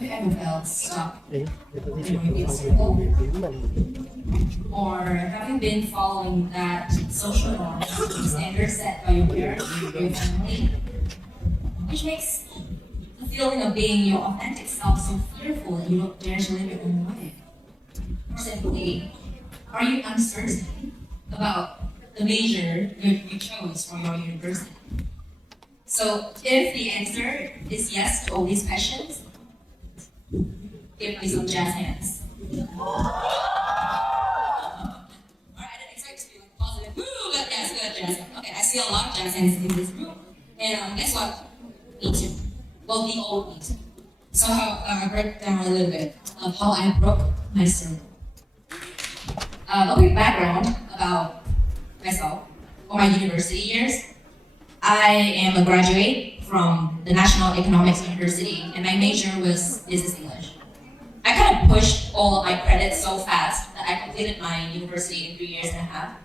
Have you ever felt stuck in a circle? Or have you been following that social norm, standards set by your parents or your family, which makes the feeling of being your authentic self so fearful that you don't dare to live your own way? Or simply, are you uncertain about the major you chose for your university? So if the answer is yes to all these questions, give me some jazz hands. Alright, I didn't expect to be like positive, woo, but yes, good jazz hands. Okay, I see a lot of jazz hands in this room. And guess what? Me too. Well, we all need to. So I break down a little bit of how I broke my circle. A quick background about myself or my university years. I am a graduate from the National Economics University, and my major was business English. I kind of pushed all of my credits so fast that I completed my university in 3 years and a half.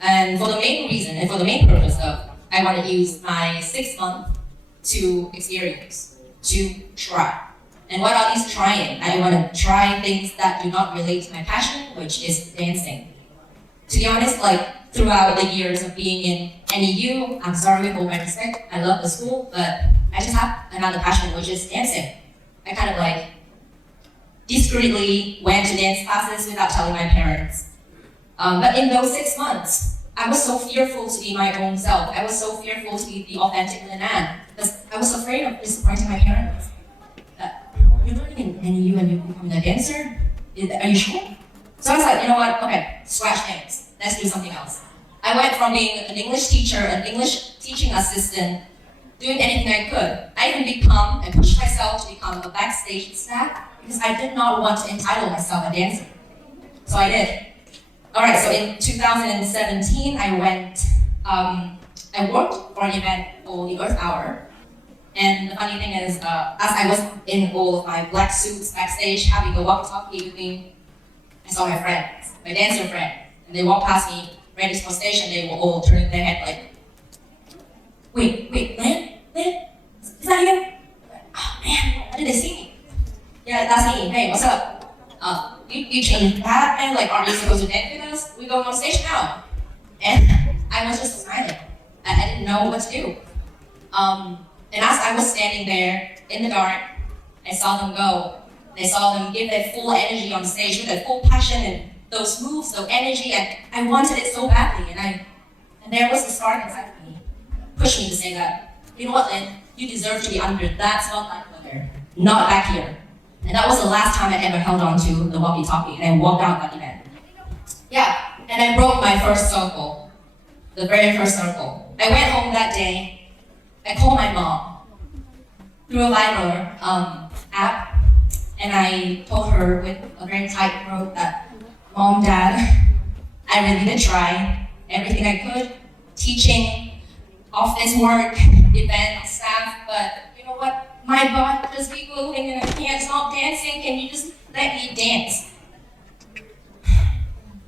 And for the main reason, and for the main purpose of, I want to use my 6 month to experience, to try. And what are these trying? I want to try things that do not relate to my passion, which is dancing. To be honest, throughout the years of being in NEU, I'm sorry with all my respect, I love the school, but I just have another passion, which is dancing. I kind of discreetly went to dance classes without telling my parents. But in those 6 months, I was so fearful to be my own self. I was so fearful to be the authentic Lin, because I was afraid of disappointing my parents. You're learning in NEU and you're becoming a dancer? Are you sure? So I was like, you know what, okay, scratch dance. Let's do something else. I went from being an English teacher, an English teaching assistant, doing anything I could. I even pushed myself to become a backstage staff because I did not want to entitle myself a dancer. So I did. Alright, so in 2017, I worked for an event called the Earth Hour. And the funny thing is, as I was in all of my black suits backstage, having a walkie-talkie with me, I saw my friends, my dancer friends. And they walked past me, ready for station, they were all turning their head like, wait, Lin? Is that you? Oh man, how did they see me? Yeah, that's me. Hey, what's up? You changed that, man? Aren't you supposed to dance with us? We going on stage now. And I was just smiling. I didn't know what to do. And as I was standing there in the dark, I saw them go. I saw them give their full energy on stage with their full passion and those moves, those energy, and I wanted it so badly. And there was a spark inside of me, pushed me to say that, you know what, Lin, you deserve to be under that spotlight over there, not back here. And that was the last time I ever held on to the walkie-talkie, and I walked out that event. Yeah, and I broke my first circle, the very first circle. I went home that day. I called my mom through a Viber app, and I told her with a very tight throat that, Mom, Dad, I really did try everything I could, teaching, office work, event, staff, but you know what? My butt just keeps moving and I can't stop dancing. Can you just let me dance?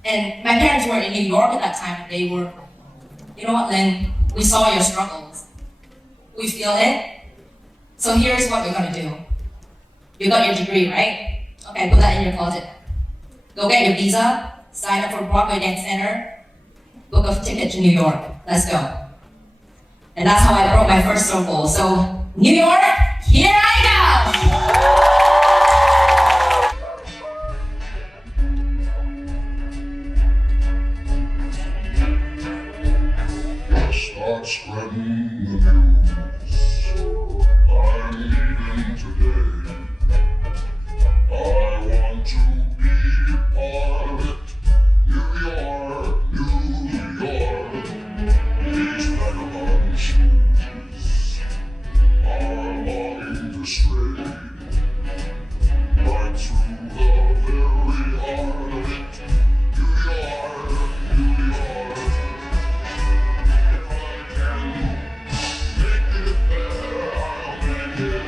And my parents were in New York at that time, and they were, you know what, Lin, we saw your struggles. We feel it. So here's what we're gonna do. You got your degree, right? Okay, put that in your closet. Go get your visa, sign up for Broadway Dance Center, book a ticket to New York. Let's go. And that's how I broke my first circle. So, New York, here I go! Start spreading the news. I'm leaving today. I want to be part of it. New York, New York. These vagabond shoes are longing to stray right through the very heart of it. New York, New York. If I can make it there, I'll make it.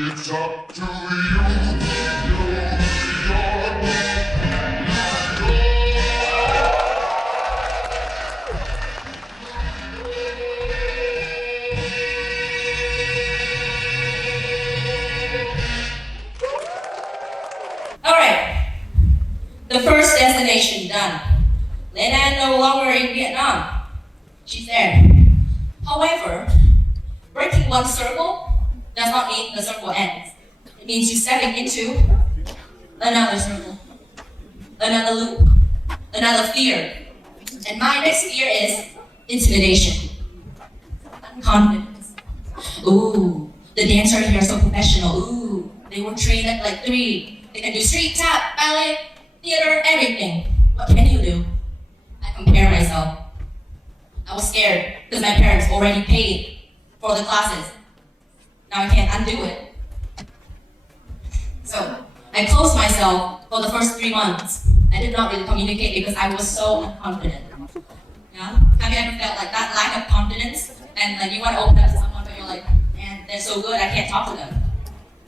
It's up to you. Alright, the first destination done. Lena no longer in Vietnam. She's there. However, breaking one circle does not mean the circle ends. It means you're stepping into another circle, another loop, another fear. And my next fear is intimidation, confidence. Ooh, the dancers here are so professional. Ooh, they were trained at like 3. They can do street, tap, ballet, theater, everything. What can you do? I compare myself. I was scared because my parents already paid for the classes. Now I can't undo it. So I closed myself for the first 3 months. I did not really communicate because I was so unconfident. Yeah? Have you ever felt like that lack of confidence? And like you want to open up to someone, but you're like, man, they're so good, I can't talk to them.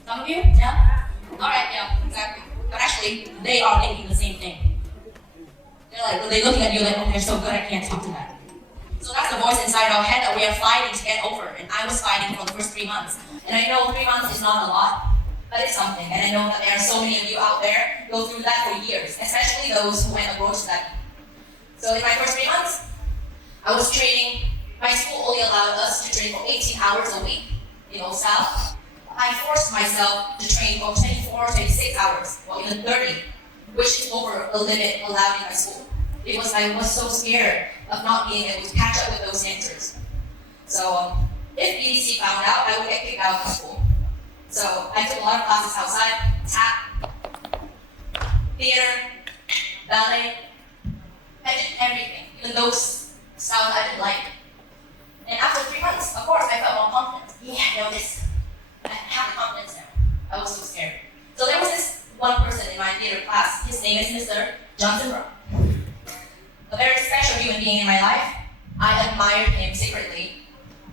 Some of you? Yeah? Alright, yeah, exactly. But actually, they are thinking the same thing. They're looking at you like, oh, they're so good, I can't talk to them. So that's the voice inside our head that we are fighting to get over. And I was fighting for the first 3 months. And I know 3 months is not a lot, but it's something. And I know that there are so many of you out there who go through that for years, especially those who went abroad to study. So in my first 3 months, I was training. My school only allowed us to train for 18 hours a week in Osaka. I forced myself to train for 24, 26 hours, or even 30, which is over the limit allowed in my school. Because I was so scared of not being able to catch up with those dancers. So if BDC found out, I would get kicked out of school. So I took a lot of classes outside, tap, theater, ballet. I did everything, even those styles I didn't like. And after 3 months, of course, I felt more confident. Yeah, I know this. I have confidence now. I was so scared. So there was this one person in my theater class. His name is Mr. Johnson Brown. A very special human being in my life. I admired him secretly.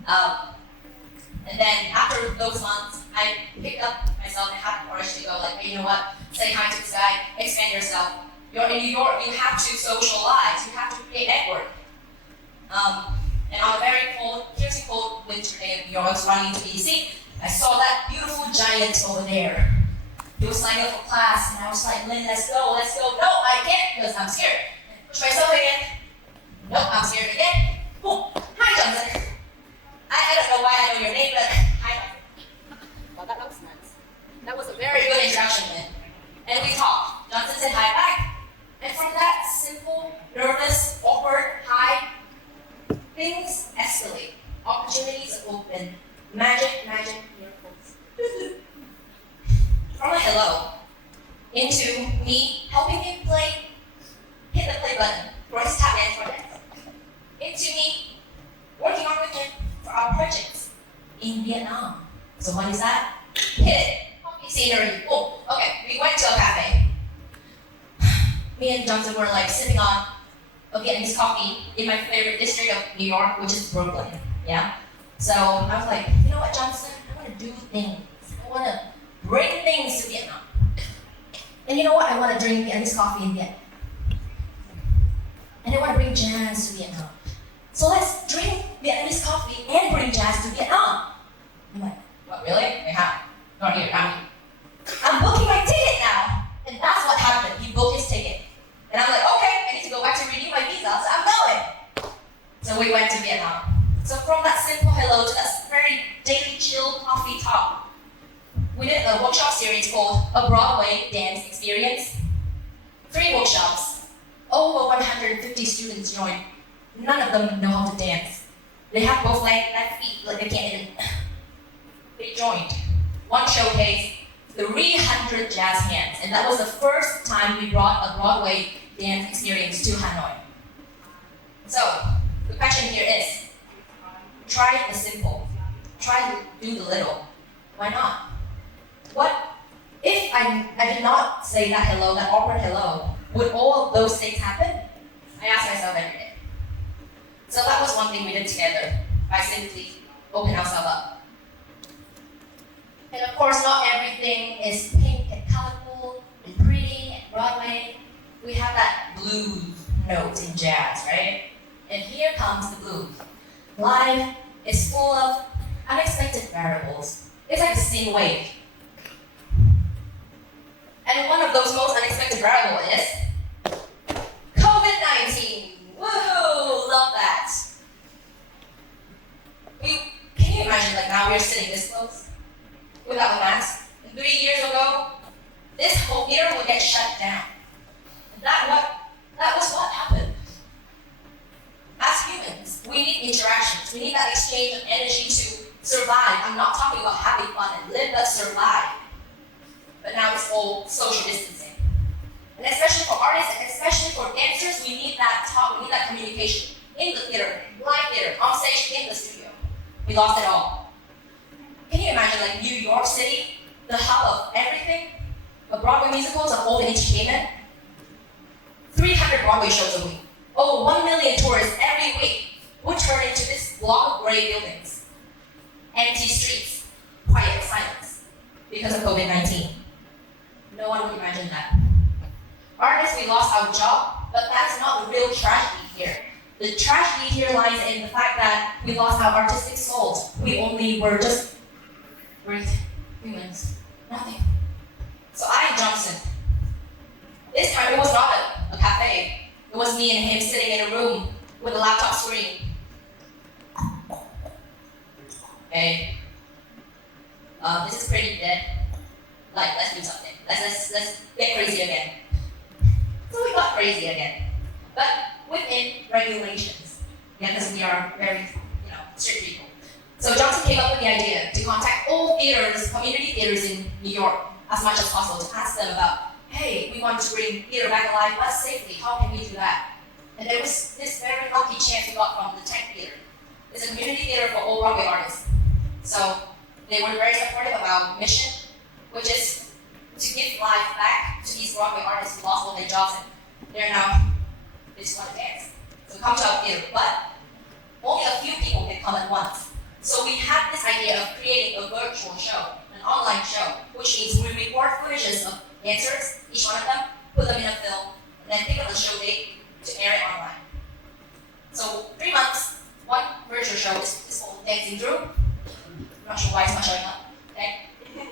And then after those months, I picked up myself and had the courage to go like, hey, you know what? Say hi to this guy, expand yourself. You're in New York, you have to socialize, you have to create network. And on a very cold, piercing cold winter day in New York, I was running into BDC. I saw that beautiful giant over there. He was signing up for class, and I was like, Lynn, let's go, let's go. No, I can't, because I'm scared. Push myself again. Nope, I'm scared again. Oh, hi, Johnson. I don't know why I know your name, but hi, Johnson. Well, that was nice. That was a very good introduction, then. And we talked. Johnson said hi back. And from that simple, nervous, awkward hi, things escalate. Opportunities open. Magic, miracles. From a hello into me helping him hit the play button for his tap dance project. Into me working on with him for our projects in Vietnam. So what is that? Hit it. Coffee scenery. Oh, okay. We went to a cafe. Me and Johnson were like sipping on a Vietnamese coffee in my favorite district of New York, which is Brooklyn. Yeah. So I was like, you know what, Johnson? I want to do things. I want to bring things to Vietnam. And you know what? I want to drink Vietnamese coffee in Vietnam. And I want to bring jazz to Vietnam. So let's drink Vietnamese coffee and bring jazz to Vietnam. I'm like, what, really? Wait, how? Not here, not here. I'm booking my ticket now. And that's what happened. He booked his ticket. And I'm like, okay, I need to go back to renew my visa, so I'm going. So we went to Vietnam. So from that simple hello to that very daily chill coffee talk, we did a workshop series called A Broadway Dance Experience. 3 workshops. Over 150 students joined. None of them know how to dance. They have both left feet, like they can't even. They joined. One showcase, 300 jazz hands. And that was the first time we brought a Broadway dance experience to Hanoi. So, the question here is, try the simple. Try to do the little. Why not? What if I did not say that hello, that awkward hello, would all of those things happen? I ask myself every day. So that was one thing we did together by simply opening ourselves up. And of course, not everything is pink and colorful and pretty and Broadway. We have that blues note in jazz, right? And here comes the blues. Life is full of unexpected variables. It's like the same wave. And one of those most unexpected variables is COVID-19. Woohoo! Love that. Can you imagine, like, now we're sitting this close without a mask? And 3 years ago, this whole theater would get shut down. And that was what happened. As humans, we need interactions. We need that exchange of energy to survive. I'm not talking about having fun and live, but survive. But now it's all social distancing. And especially for artists, and especially for dancers, we need that talk, we need that communication. In the theater, live theater, on stage, in the studio. We lost it all. Can you imagine, like, New York City, the hub of everything? A Broadway musicals, of all the entertainment? 300 Broadway shows a week. Over 1 million tourists every week would turn into this block of gray buildings. Empty streets, quiet silence, because of COVID-19. No one would imagine that. Artists, we lost our job, but that's not the real tragedy here. The tragedy here lies in the fact that we lost our artistic souls. We're humans, nothing. So Johnson. This time it was not a cafe. It was me and him sitting in a room with a laptop screen. Okay. This is pretty dead. Like, let's do something. Let's get crazy again. So we got crazy again. But within regulations. Yeah, because we are very, strict people. So Johnson came up with the idea to contact all theaters, community theaters in New York as much as possible to ask them about, hey, we want to bring theater back alive, but safely, how can we do that? And there was this very lucky chance we got from the Tech Theater. It's a community theater for all Broadway artists. So they were very supportive about mission, which is to give life back to these Broadway artists who lost all their jobs and they just want to dance. So come to our theater, but only a few people can come at once. So we had this idea of creating a virtual show, an online show, which means we record footages of dancers, each one of them, put them in a film, and then pick up a show date to air it online. So 3 months, one virtual show is called Dancing Through. I'm not sure why it's not showing up. Okay?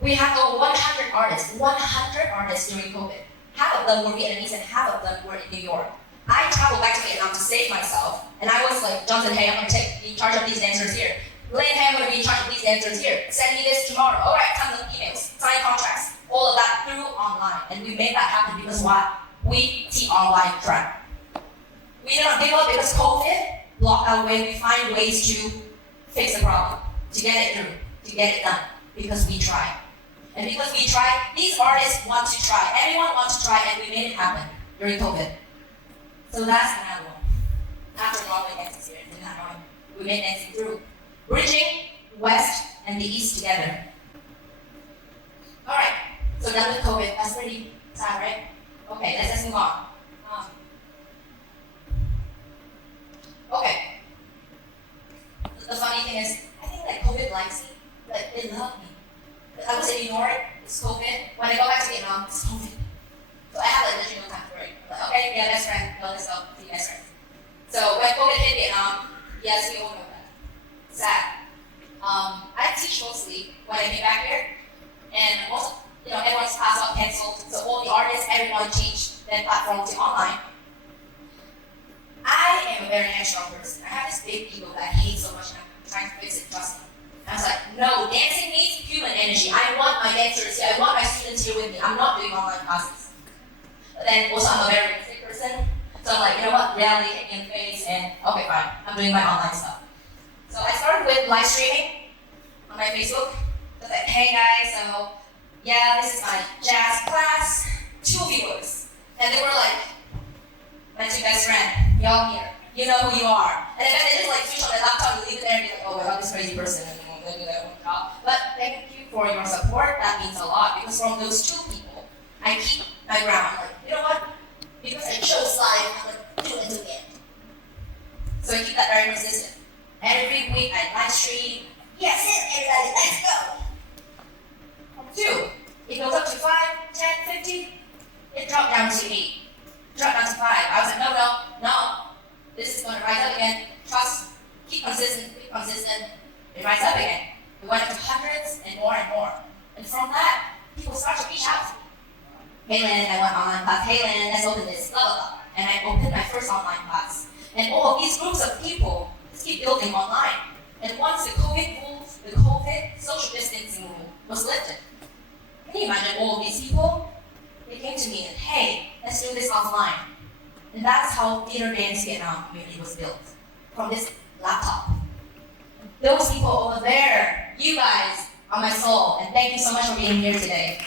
We have over 100 artists during COVID. Half of them were Vietnamese and half of them were in New York. I traveled back to Vietnam to save myself, and I was like, Johnson, hey, I'm going to be in charge of these dancers here. Lynn, hey, I'm going to be in charge of these dancers here. Send me this tomorrow. All right, tons of emails, sign contracts, all of that through online. And we made that happen because why? We TRY track. We did not give up because COVID blocked our way. We find ways to fix the problem, to get it through, to get it done, because we try. And because we try, these artists want to try. Everyone wants to try, and we made it happen during COVID. So that's another one. After Broadway Dance Experience in Hanoi, we made Dancing Through, bridging West and the East together. All right, so done with COVID. That's pretty sad, right? Okay, let's move on. Okay. The funny thing is, I think that COVID likes me, but they love me. I was in New York, it's COVID. When I go back to Vietnam, it's COVID. So I have literally no time for it. I'm like, okay, yeah, best friend, no, let's go, be best friends. So when COVID hit Vietnam, yes, we all know that. Sad. I teach mostly when I came back here, and most, everyone's class got canceled, so all the artists, everyone changed their platform to online. I am a very strong person. I have this big ego that I hate so much, and I'm trying to fix it, trust me. I was like, no, dancing needs human energy. I want my dancers here, I want my students here with me. I'm not doing online classes. But then also I'm a very realistic person, so I'm like, you know what, reality hit me in the face, and okay, fine, I'm doing my online stuff. So I started with live streaming on my Facebook. I was like, hey guys, so yeah, this is my jazz class, 2 viewers. And they were like, my 2 best friend, y'all here, you know who you are. And then they just like switch on their laptop and leave it there and be like, oh my god, this crazy person, and they do their own job. But thank you for your support, that means a lot, because from those 2 people, I keep my ground. I'm like, you know what? Because I chose live, I'm like, do it to the end. So I keep that very consistent. Every week I live stream, Yes, everybody, let's go. From 2, it goes up to 5, 10, 15. It dropped down to 8. Dropped down to 5. I was like, no. This is going to rise up again. Trust. Keep consistent. It rises up again. We went up to hundreds and more. And from that, people start to reach out to me. Kaylin, I went online class. Kaylin, let's open this, blah, blah, blah. And I opened my first online class. And all of these groups of people just keep building online. And once the COVID social distancing rule was lifted, can you imagine all of these people? They came to me and, hey, let's do this offline. And that's how Theater Dance Vietnam community was built, from this laptop. Those people over there, you guys are my soul, and thank you so much for being here today.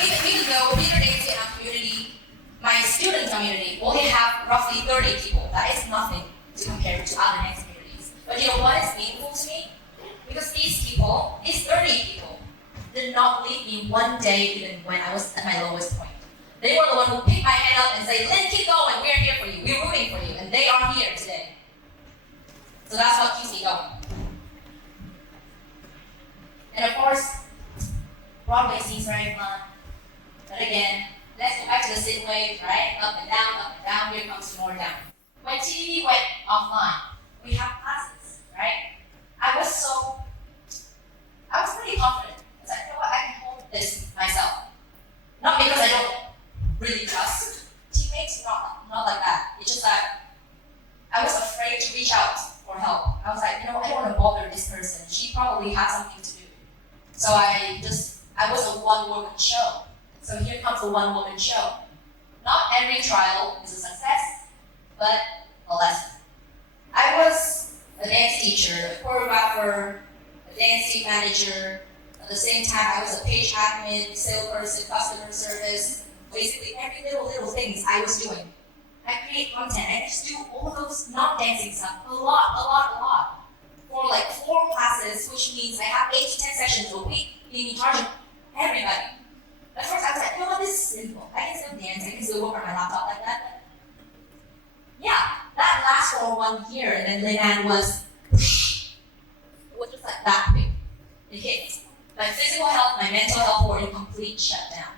Even though Theater Dance Vietnam community, my student community, only have roughly 30 people, that is nothing to compare to other dance communities. But you know what is meaningful to me? Because these people, these 30 people, did not leave me one day even when I was at my lowest point. They were the one who picked my hand up and said, Lynn, keep going, we're here for you, we're rooting for you, and they are here today. So that's what keeps me going. And of course, Broadway seems very fun. But again, let's go back to the sin wave, right? Up and down, here comes more down. When TV went offline, we have classes, right? I was pretty confident. I was like, you know what, I can hold this myself. Not because I don't really trust teammates, not like that. It's just that I was afraid to reach out for help. I was like, you know, I don't want to bother this person. She probably has something to do. So I was a one-woman show. So here comes the one-woman show. Not every trial is a success, but a lesson. I was a dance teacher, a choreographer, a dance team manager. At the same time, I was a page admin, salesperson, customer service. Basically, every little things I was doing. I create content. I just do all those non-dancing stuff. A lot. For like 4 classes, which means I have 8 to 10 sessions a week, being in charge of everybody. At first, I was like, you know what, this is simple. I can still dance, I can still work on my laptop like that. Yeah, that lasts for 1 year, and then Linh was just like that big. It hit. My physical health, my mental health were in complete shutdown.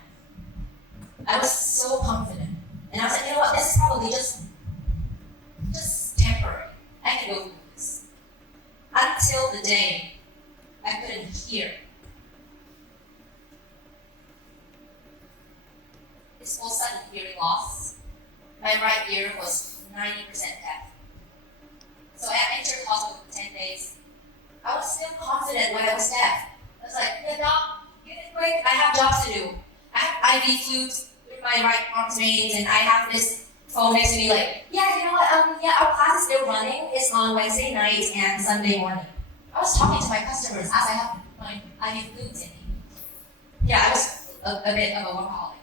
I was so confident. And I was like, you know what, this is probably just temporary. I can go through this. Until the day I couldn't hear. This all sudden hearing loss. My right ear was 90% deaf. So I entered hospital for 10 days. I was still confident when I was deaf. I was like, yeah, doc, get it quick. I have jobs to do. I have IV flutes with my right arm's veins, and I have this phone next to me like, yeah, you know what, our class is still running. It's on Wednesday night and Sunday morning. I was talking to my customers as I have my IV flutes in me. Yeah, I was a bit of a workaholic.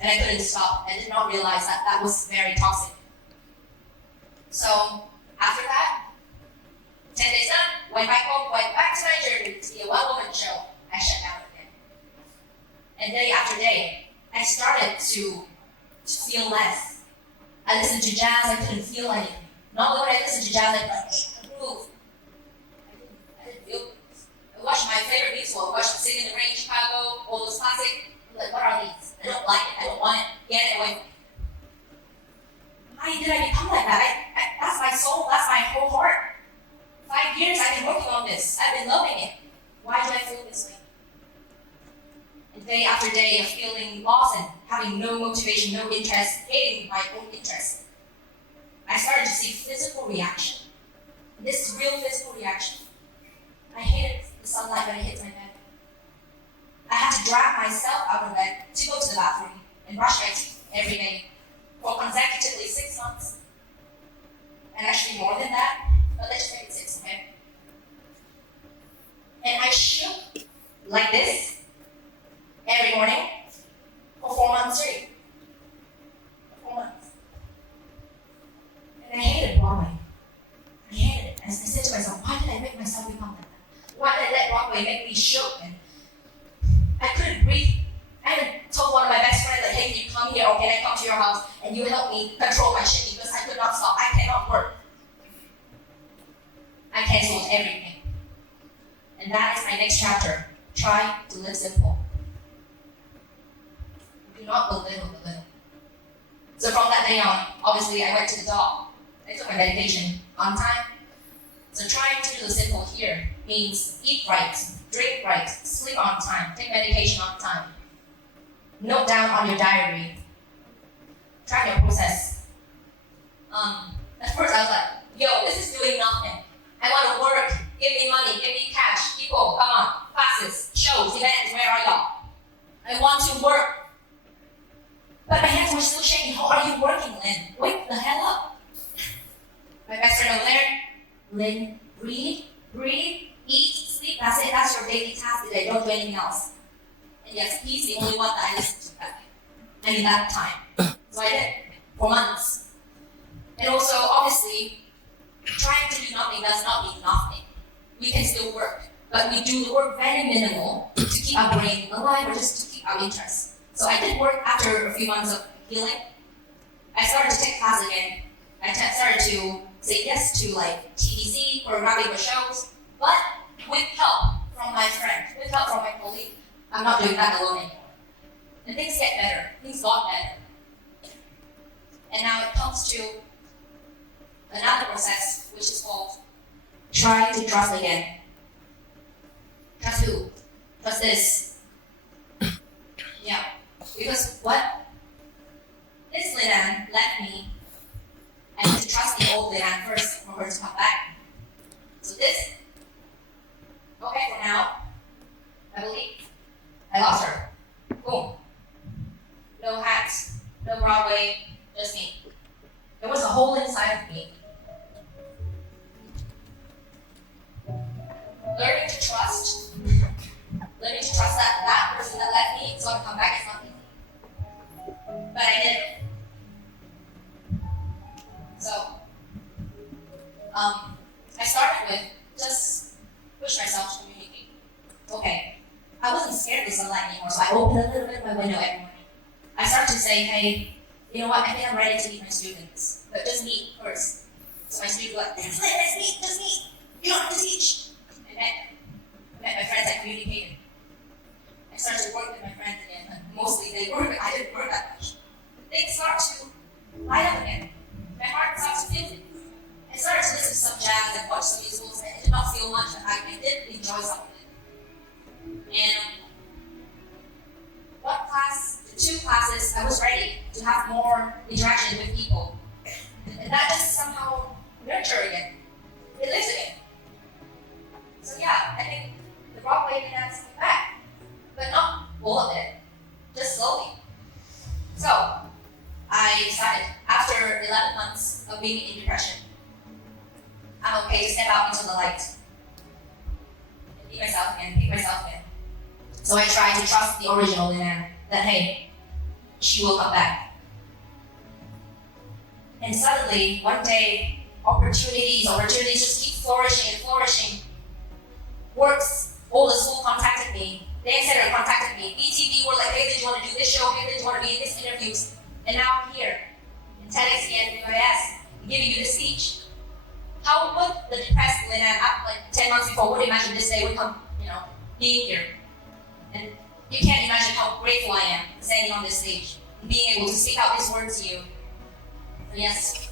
And I couldn't stop. I did not realize that was very toxic. So, after that, 10 days done, went back home, went back to Nigeria to be a one-woman show. I shut down again. And day after day, I started to feel less. I listened to jazz, I couldn't feel anything. Not when I listened to jazz, I'd like, move. I didn't feel good. I watched my favorite musical. I watched Sing in the Rain, Chicago, all those classic. Like, what are these? I don't like it. I don't want it. Get it away. Why did I become like that? That's my soul. That's my whole heart. 5 years I've been working on this. I've been loving it. Why do I feel this way? And day after day of feeling lost and having no motivation, no interest, hating my own interest, I started to see physical reaction. This real physical reaction. I hated the sunlight when it hit my bed. I had to drag myself out of bed to go to the bathroom and brush my teeth every day for consecutively 6 months. And actually more than that, but let's just make it 6, okay? And I shook like this every morning for 4 months straight. 4 months. And I hated Broadway. I hated it. I said to myself, why did I make myself become like that? Why did I let Broadway make me shook? And I couldn't breathe. I even told one of my best friends, like, hey, can you come here or can I come to your house and you help me control my shaking because I could not stop. I cannot work. I canceled everything. And that is my next chapter. Try to live simple. Do not belittle the little. So from that day on, obviously I went to the doc. I took my medication on time. So trying to do the simple here means eat right, drink right, sleep on time, take medication on time. Note down on your diary. Track your process. At first I was like, yo, this is doing nothing. I want to work, give me money, give me cash, people, come on, classes, shows, events, where are y'all? I want to work. But my hands were still shaking. How are you working, Lynn? Wake the hell up. My best friend over there, Lynn, breathe, eat, sleep, that's it, that's your daily task today, don't do anything else. And yes, he's the only one that I listened to. I need that time. So I did, for months. And also, obviously, trying to do nothing does not mean nothing. We can still work, but we do the work very minimal to keep our brain alive or just to keep our interest. So I did work after a few months of healing. I started to take class again. I started to say yes to like TEDx, choreography or shows, but with help from my friend, with help from my colleague. I'm not doing that alone anymore. And things get better. Things got better. And now it comes to another process, which is called try to trust again. Trust who? Trust this. Yeah. Because what? This Linan left me. I need to trust the old Linan first for her to come back. So this, okay for now, I believe, I lost her. Boom. No hats, no Broadway, just me. There was a hole inside of me. Learning to trust that that person that left me is going to come back is not easy. But I did it. So, I started with just push myself to communicate. Okay, I wasn't scared of the sunlight anymore, so I opened a little bit of my window every morning. I started to say, hey, you know what, I think I'm ready to meet my students, but just meet first. So my students were like, let's meet, just meet. You don't have to teach. I met my friends, I communicated. I started to work with my friends again. Mostly they work, but I didn't work that much. Things start to light up again. My heart starts to feel things. I started to listen to some jazz and watch some musicals, and it did not feel much, but I did enjoy some of it. And the 2 classes, I was ready to have more interaction with people. And that just somehow nurtured again. It lives again. So yeah, I think the Broadway dance came back, but not all of it, just slowly. So I decided, after 11 months of being in depression, I'm okay to step out into the light and be myself again, pick myself again. So I tried to trust the original Linan, that hey, she will come back. And suddenly, one day, opportunities just keep flourishing and flourishing. Works, all the school contacted me, dance center contacted me, BTV were like, hey, did you want to do this show? Hey, did you want to be in this interviews? And now I'm here, in TEDxVNUIS, giving you this speech. How would the depressed Linan, like 10 months before, would imagine this day would come, being here? And you can't imagine how grateful I am standing on this stage, and being able to speak out these words to you. Yes.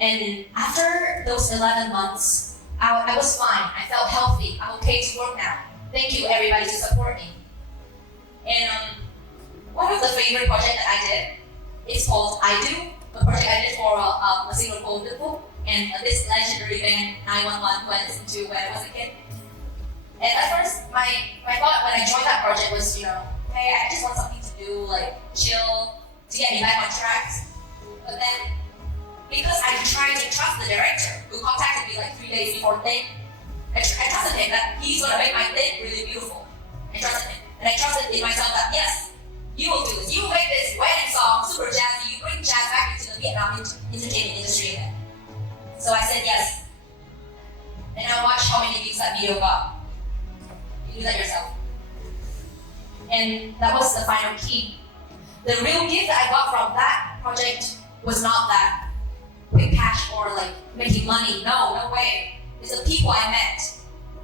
And after those 11 months, I was fine. I felt healthy. I'm okay to work now. Thank you, everybody, to support me. And one of the favorite projects that I did is called I Do, a project I did for a singer called Little, and this legendary band 911 who I listened to when I was a kid. And at first, my thought when I joined that project was, hey, I just want something to do, like chill, to get me back on track. But then, because I tried to trust the director, who contacted me like 3 days before the thing, I trusted him that he's gonna make my thing really beautiful. I trusted him, and I trusted in myself that yes, you will do this. You will make this wedding song super jazzy. You bring jazz back into the Vietnam entertainment industry again. So I said yes, and now watch how many views that video got. You do that yourself. And that was the final key. The real gift that I got from that project was not that quick cash or like making money. No way. It's the people I met.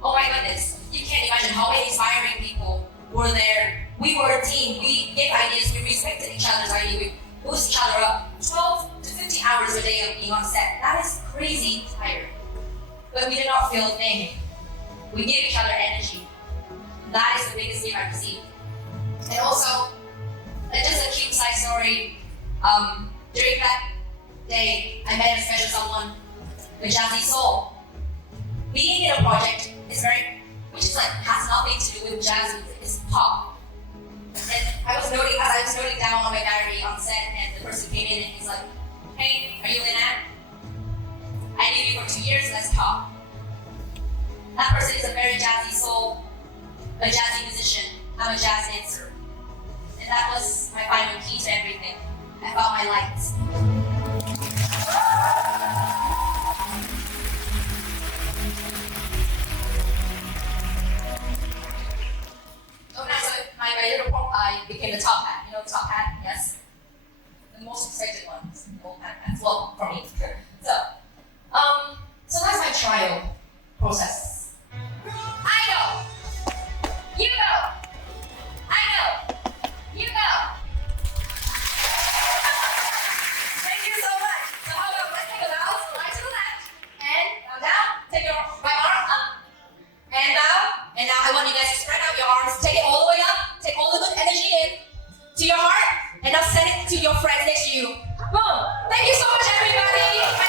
Oh my goodness, you can't imagine how many inspiring people were there. We were a team, we gave ideas, we respected each other's ideas, we boost each other up. 12 to 15 hours a day of being on set. That is crazy tired. But we did not feel a thing. We gave each other energy. That is the biggest gift I've received. And also, just a cute side story. During that day, I met a special someone, a jazzy soul. Being in a project is which is like has nothing to do with jazz music. It's pop. And I was noting down on my diary on set, and the person came in and he's like, "Hey, are you Lynn? I knew you for 2 years. Let's talk." That person is a very jazzy soul, a jazzy musician. I'm a jazz dancer, and that was my final key to everything. I found my light. Oh, now so my little prop, I became the top hat. You know the top hat? Yes. The most expected one. Gold hat. Well, for me. So that's my trial process. I go. You go. I go. You go. Thank you so much. So how about let's take a bow, right to the left, and down. Take your right arm up, and down. And now I want you guys to spread out your arms. Take it all the way up. Take all the good energy in to your heart, and now send it to your friends next to you. Boom. Thank you so much, everybody.